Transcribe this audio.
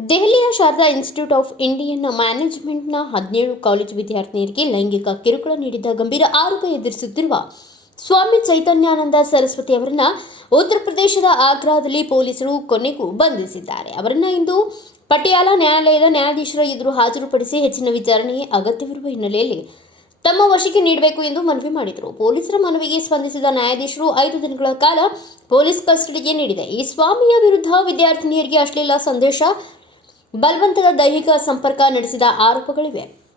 ದೆಹಲಿಯ Sharada institute of Indian ಮ್ಯಾನೇಜ್ಮೆಂಟ್ನ ಹದಿನೇಳು ಕಾಲೇಜು ವಿದ್ಯಾರ್ಥಿನಿಯರಿಗೆ ಲೈಂಗಿಕ ಕಿರುಕುಳ ನೀಡಿದ ಗಂಭೀರ ಆರೋಪ ಎದುರಿಸುತ್ತಿರುವ ಸ್ವಾಮಿ ಚೈತನ್ಯಾನಂದ ಸರಸ್ವತಿ ಅವರನ್ನ ಉತ್ತರ ಪ್ರದೇಶದ ಆಗ್ರಾದಲ್ಲಿ ಪೊಲೀಸರು ಕೊನೆಗೂ ಬಂಧಿಸಿದ್ದಾರೆ. ಅವರನ್ನ ಇಂದು ಪಟಿಯಾಲ ನ್ಯಾಯಾಲಯದ ನ್ಯಾಯಾಧೀಶರ ಎದುರು ಹಾಜರುಪಡಿಸಿ ಹೆಚ್ಚಿನ ವಿಚಾರಣೆ ಅಗತ್ಯವಿರುವ ಹಿನ್ನೆಲೆಯಲ್ಲಿ ತಮ್ಮ ವಶಕ್ಕೆ ನೀಡಬೇಕು ಎಂದು ಮನವಿ ಮಾಡಿದರು. ಪೊಲೀಸರ ಮನವಿಗೆ ಸ್ಪಂದಿಸಿದ ನ್ಯಾಯಾಧೀಶರು ಐದು ದಿನಗಳ ಕಾಲ ಪೊಲೀಸ್ ಕಸ್ಟಡಿಗೆ ನೀಡಿದೆ. ಈ ಸ್ವಾಮಿಯ ವಿರುದ್ಧ ವಿದ್ಯಾರ್ಥಿನಿಯರಿಗೆ ಅಶ್ಲೀಲ ಸಂದೇಶ ಬಲವಂತದ ದೈಹಿಕ ಸಂಪರ್ಕ ನಡೆಸಿದ ಆರೋಪಗಳಿವೆ.